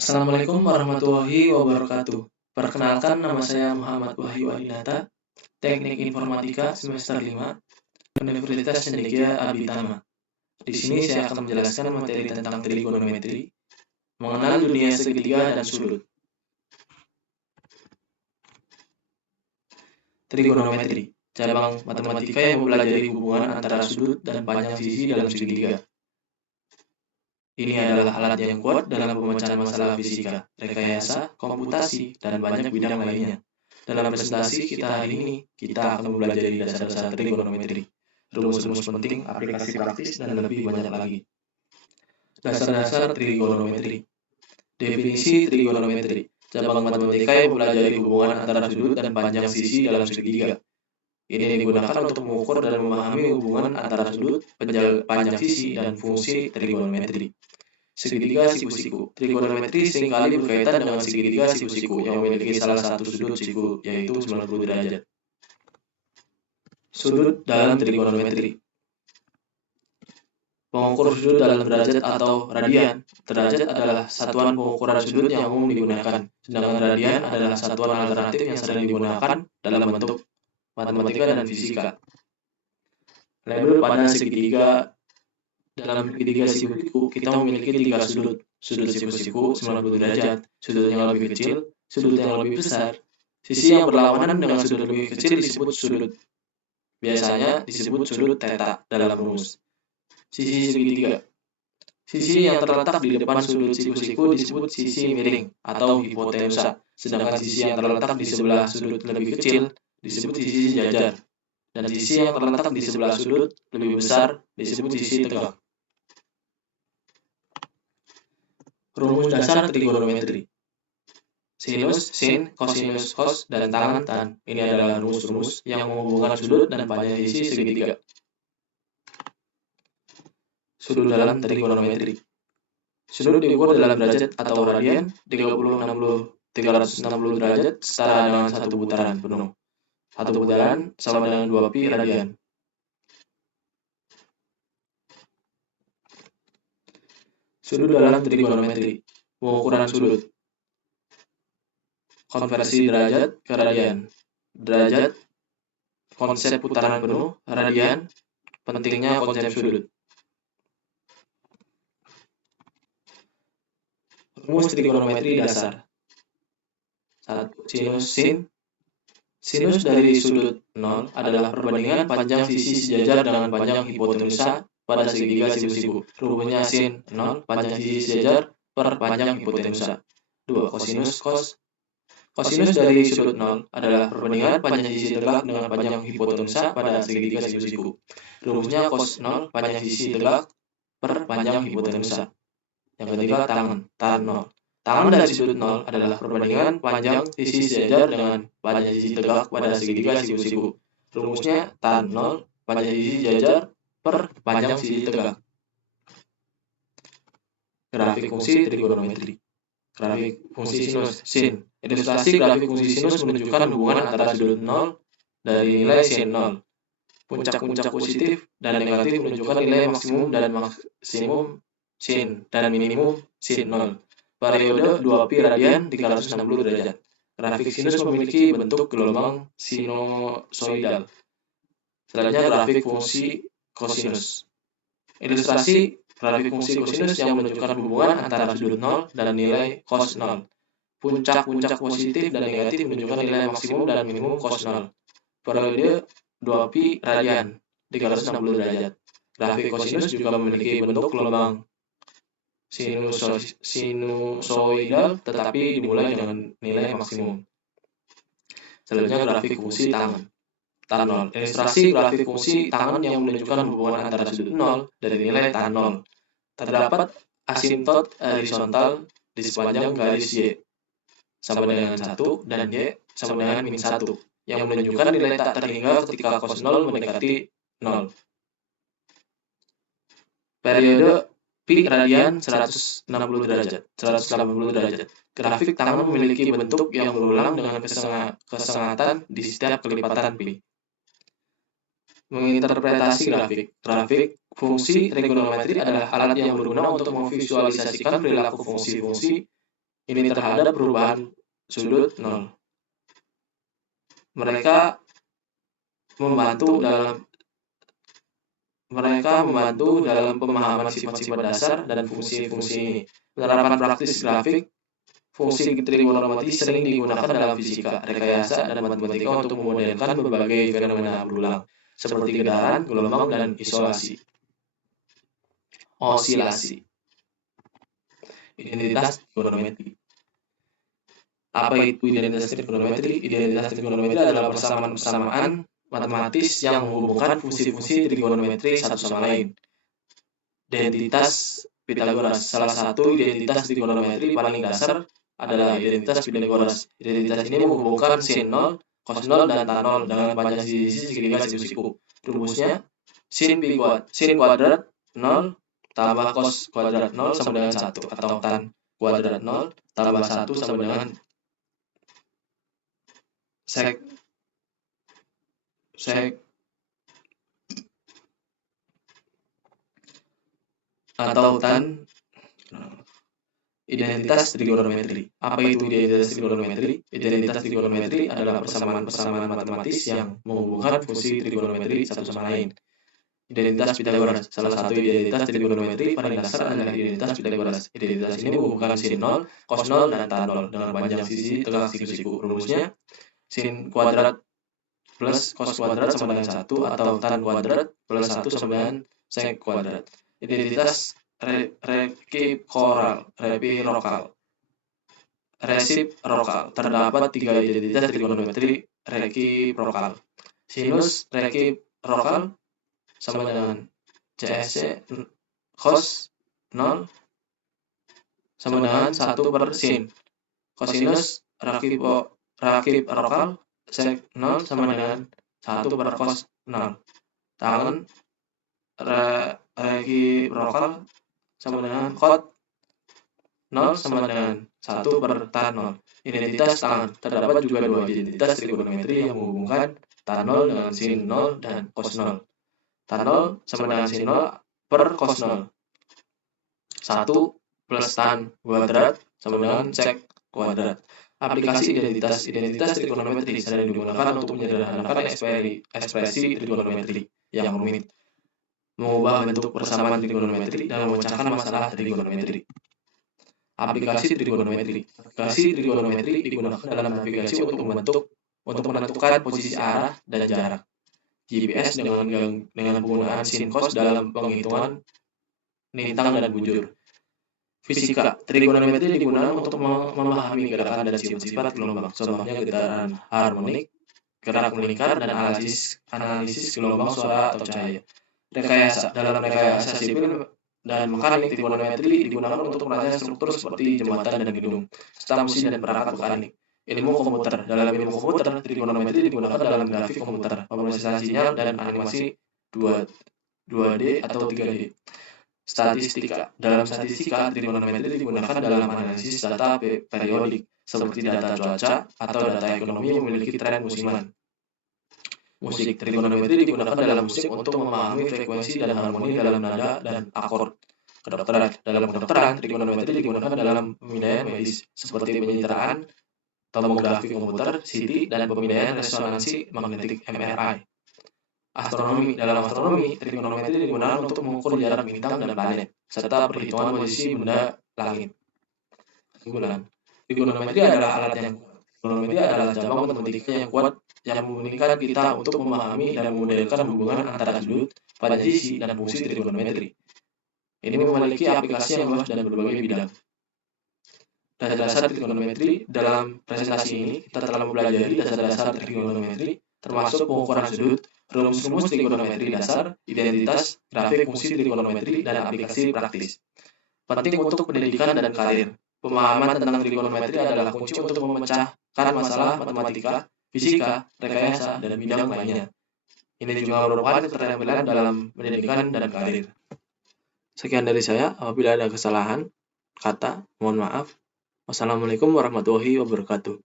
Assalamualaikum warahmatullahi wabarakatuh. Perkenalkan, nama saya Muhammad Wahyu Adinata, Teknik Informatika semester 5, Universitas Cendekia Abhidharma. Di sini saya akan menjelaskan materi tentang trigonometri, mengenal dunia segitiga dan sudut. Trigonometri, cabang matematika yang mempelajari hubungan antara sudut dan panjang sisi dalam segitiga. Ini adalah alat yang kuat dalam pemecahan masalah fisika, rekayasa, komputasi, dan banyak bidang lainnya. Dalam presentasi kita hari ini, kita akan mempelajari dasar-dasar trigonometri, rumus-rumus penting, aplikasi praktis, dan lebih banyak lagi. Dasar-dasar trigonometri. Definisi trigonometri, cabang matematika yang mempelajari hubungan antara sudut dan panjang sisi dalam segitiga. Ini digunakan untuk mengukur dan memahami hubungan antara sudut, panjang sisi, dan fungsi trigonometri. Segitiga siku-siku. Trigonometri seringkali berkaitan dengan segitiga siku-siku yang memiliki salah satu sudut siku, yaitu 90 derajat. Sudut dalam trigonometri. Pengukur sudut dalam derajat atau radian. Derajat adalah satuan pengukuran sudut yang umum digunakan, sedangkan radian adalah satuan alternatif yang sering digunakan dalam bentuk matematika dan fisika. Label pada segitiga. Dalam segitiga siku-siku, kita memiliki 3 sudut. Sudut siku-siku 90 derajat, sudut yang lebih kecil, sudut yang lebih besar. Sisi yang berlawanan dengan sudut lebih kecil disebut sudut. Biasanya disebut sudut theta dalam rumus. Sisi segitiga. Sisi yang terletak di depan sudut siku-siku disebut sisi miring atau hipotenusa, sedangkan sisi yang terletak di sebelah sudut lebih kecil disebut sisi sejajar, dan sisi yang terletak di sebelah sudut lebih besar disebut sisi tegak. Rumus dasar trigonometri. Sinus, sin, kosinus, cos, dan tangan tan. Ini adalah rumus-rumus yang menghubungkan sudut dan panjang sisi segitiga. Sudut dalam trigonometri. Sudut diukur dalam derajat atau radian 360 derajat setara dengan satu putaran penuh. Satu putaran sama dengan 2pi radian. Sudut dalam trigonometri. Pengukuran sudut. Konversi derajat ke radian. Derajat, konsep putaran penuh, radian, pentingnya konsep sudut. Rumus trigonometri dasar. 1. Sinus sin. Sinus dari sudut 0 adalah perbandingan panjang sisi sejajar dengan panjang hipotenusa pada segitiga siku-siku. Rumusnya sin 0 panjang sisi sejajar per panjang hipotenusa. 2. Kosinus cos. Kosinus dari sudut 0 adalah perbandingan panjang sisi tegak dengan panjang hipotenusa pada segitiga siku-siku. Rumusnya cos 0 panjang sisi tegak per panjang hipotenusa. Yang ketiga, tangan, tan 0. Tangan dari sudut 0 adalah perbandingan panjang sisi sejajar dengan panjang sisi tegak pada segitiga siku-siku. Rumusnya tan 0 panjang sisi sejajar per panjang sisi tegak. Grafik fungsi trigonometri. Grafik fungsi sinus, sin. Ilustrasi grafik fungsi sinus menunjukkan hubungan antara sudut 0 dari nilai sin 0. Puncak-puncak positif dan negatif menunjukkan nilai maksimum dan maksimum sin dan minimum sin 0. Periode 2pi radian 360 derajat. Grafik sinus memiliki bentuk gelombang sinusoidal. Selanjutnya grafik fungsi kosinus. Ilustrasi grafik fungsi kosinus yang menunjukkan hubungan antara sudut 0 dan nilai cos 0. Puncak-puncak positif dan negatif menunjukkan nilai maksimum dan minimum cos 0. Periode 2pi radian 360 derajat. Grafik kosinus juga memiliki bentuk gelombang sinusoidal tetapi dimulai dengan nilai maksimum. Selanjutnya grafik fungsi tangan. Tan 0. Ilustrasi grafik fungsi tangan yang menunjukkan hubungan antara sudut 0 dari nilai tan 0. Terdapat asimtot horizontal di sepanjang garis Y sama dengan 1 dan Y sama dengan min 1 yang menunjukkan nilai tak terhingga ketika cos 0 mendekati 0. Periode pi radian 180 derajat. Grafik tangan memiliki bentuk yang berulang dengan kesengatan di setiap kelipatan pi. Menginterpretasi grafik. Grafik fungsi trigonometri adalah alat yang berguna untuk memvisualisasikan perilaku fungsi-fungsi ini terhadap perubahan sudut 0. Mereka membantu dalam pemahaman sifat-sifat dasar dan fungsi-fungsi ini. Penerapan praktis grafik fungsi trigonometri sering digunakan dalam fisika, rekayasa, dan matematika untuk memodelkan berbagai fenomena berulang, seperti getaran, gelombang, dan osilasi. Identitas trigonometri. Apa itu identitas trigonometri? Identitas trigonometri adalah persamaan matematis yang menghubungkan fungsi-fungsi trigonometri satu sama lain. Identitas Pythagoras. Salah satu identitas trigonometri paling dasar adalah identitas Pythagoras. Identitas ini menghubungkan sin 0, cos 0, dan tan 0 dengan panjang sisi segitiga siku. Rumusnya sin kuadrat 0 tambah cos kuadrat 0 sama dengan 1, atau tan kuadrat 0 tambah 1 sama dengan sek atau tan. Identitas trigonometri. Apa itu identitas trigonometri? Identitas trigonometri adalah persamaan matematis yang menghubungkan fungsi trigonometri satu sama lain. Identitas Pythagoras. Salah satu identitas trigonometri paling dasar adalah identitas Pythagoras. Identitas ini menghubungkan sin 0, cos 0, dan tan 0 dengan panjang sisi tegak siku. Rumusnya sin kuadrat plus cos kuadrat sama dengan 1, atau tan kuadrat plus 1 sama dengan sek kuadrat. Identitas resiprokal. Terdapat 3 identitas trigonometri resiprokal. Sinus resiprokal sama dengan CSC cos 0 sama dengan 1 per sin. Cosinus resiprokal sek 0 sama dengan 1 per cos 0. Tangen resiprokal sama dengan cot 0 sama dengan 1 per tan 0. Identitas tangen. Terdapat juga 2 identitas trigonometri yang menghubungkan tan 0 dengan sin 0 dan cos 0. Tan 0 sama dengan sin 0 per cos 0. 1 plus tan kuadrat sama dengan sek kuadrat. Aplikasi identitas trigonometri sering digunakan untuk menyederhanakan ekspresi trigonometri yang rumit, mengubah bentuk persamaan trigonometri, dan memecahkan masalah trigonometri. Aplikasi trigonometri. Aplikasi trigonometri digunakan dalam navigasi untuk menentukan posisi arah dan jarak. GPS dengan penggunaan sin cos dalam penghitungan lintang dan bujur. Fisika. Trigonometri digunakan untuk memahami gerakan dan sifat-sifat gelombang. Contohnya getaran harmonik, gerak melingkar, dan analisis gelombang suara atau cahaya. Rekayasa. Dalam rekayasa sipil dan mekanik, trigonometri digunakan untuk merancang struktur seperti jembatan dan gedung, staf mesin, dan perangkat mekanik. Ilmu komputer. Dalam ilmu komputer, trigonometri digunakan dalam grafik komputer, pemrosesan sinyal, dan animasi 2D atau 3D. Statistika. Dalam statistika, trigonometri digunakan dalam analisis data periodik, seperti data cuaca atau data ekonomi yang memiliki tren musiman. Musik. Trigonometri digunakan dalam musik untuk memahami frekuensi dan harmoni dalam nada dan akord. Kedokteran. Dalam kedokteran, trigonometri digunakan dalam pemindaian medis, seperti pencitraan, tomografi komputer, CT, dan pemindaian resonansi magnetik MRI. Astronomi. Dalam astronomi, trigonometri digunakan untuk mengukur jarak bintang dan planet, serta perhitungan posisi benda langit. Kesimpulan. Trigonometri adalah alat yang kuat. Trigonometri adalah cabang matematika yang kuat yang memungkinkan kita untuk memahami dan memodelkan hubungan antara sudut, panjang sisi, dan fungsi trigonometri. Ini memiliki aplikasi yang luas dan berbagai bidang. Dasar-dasar trigonometri. Dalam presentasi ini, kita telah mempelajari dasar-dasar trigonometri, termasuk pengukuran sudut, rumus-rumus trigonometri dasar, identitas, grafik fungsi trigonometri, dan aplikasi praktis. Penting untuk pendidikan dan karir. Pemahaman tentang trigonometri adalah kunci untuk memecahkan masalah matematika, fisika, rekayasa, dan bidang lainnya. Ini juga merupakan keterampilan dalam pendidikan dan karir. Sekian dari saya. Apabila ada kesalahan kata, mohon maaf. Wassalamualaikum warahmatullahi wabarakatuh.